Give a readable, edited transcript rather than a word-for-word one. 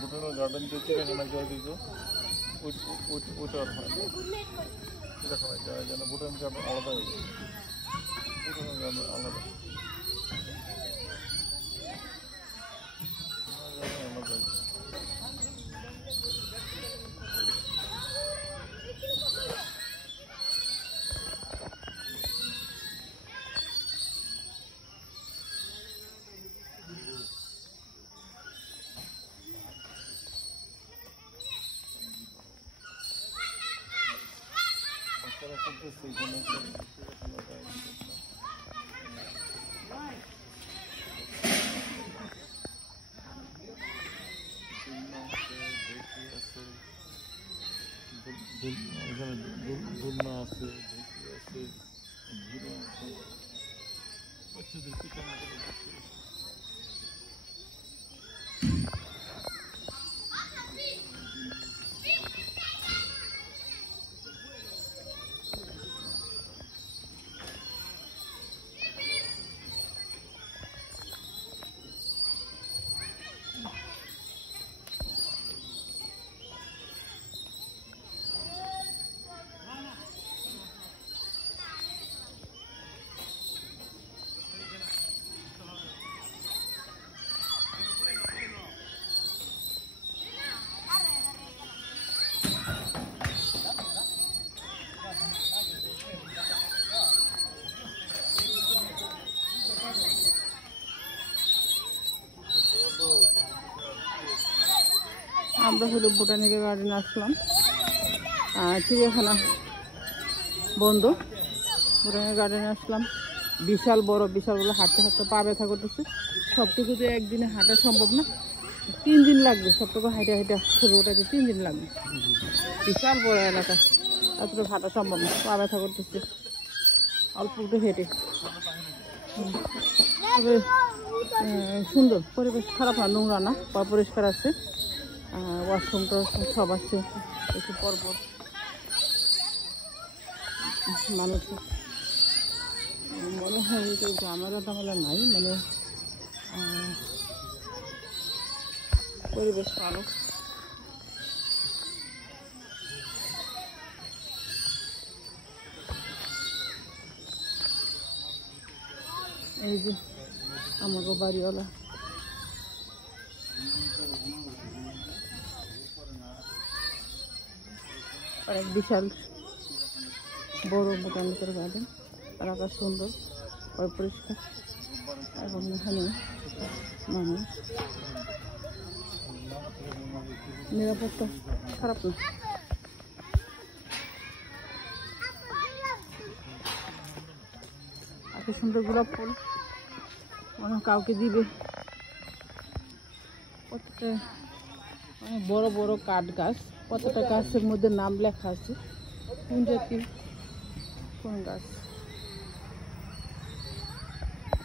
ভুটানের গার্ডেন যে চিড়িয়াখানা যায় দিকে ওইটা আর হয় না, চিড়িয়াখানায় যাওয়া যায় না। ভুটান গার্ডেন আলাদা হয়ে যায়, ভুটানের গার্ডেন আলাদা আলাদা। দুলনা আছে, ঢেকি আছে, ঘুরে আছে, বাচ্চাদের পিছনে আমরা হলো বোটানিক্যাল গার্ডেনে আসলাম। চিড়িয়াখানা বন্ধ, বোটানিক্যাল গার্ডেনে আসলাম। বিশাল বড় হাঁটতে হাঁটতে পা ব্যথা করতেছে। সবটুকু তো একদিনে হাঁটা সম্ভব না, 3 দিন লাগবে। সবটুকু হাঁটে হাঁটে শুরু ওটাতে 3 দিন লাগবে। বিশাল বড় এলাকা, এতটুকু হাঁটা সম্ভব না, পা ব্যথা করতেছে অল্প একটু হেঁটে। তবে সুন্দর পরিবেশ, খারাপ না, নোংরা না, পরিষ্কার আছে। ওয়াশরুম টশরুম সব আছে। একটু পর্বত, মানুষের মনে হয় যে ঝামেলা টামেলা নাই, মানে পরিবেশ ভালো। এই যে আমাকে বাড়িওয়ালা, অনেক বিশাল বড় বোটানিক্যাল গার্ডেন। এলাকা সুন্দর, পরিষ্কার, এবং এখানে মানুষ, নিরাপত্তা খারাপ না। এত সুন্দর গোলাপ ফুল, মনে কাউকে দিবে। কতটা বড় বড় কাঠ গাছ, কতটা গাছের মধ্যে নাম লেখা আছে, কোন জাতি কোন গাছ।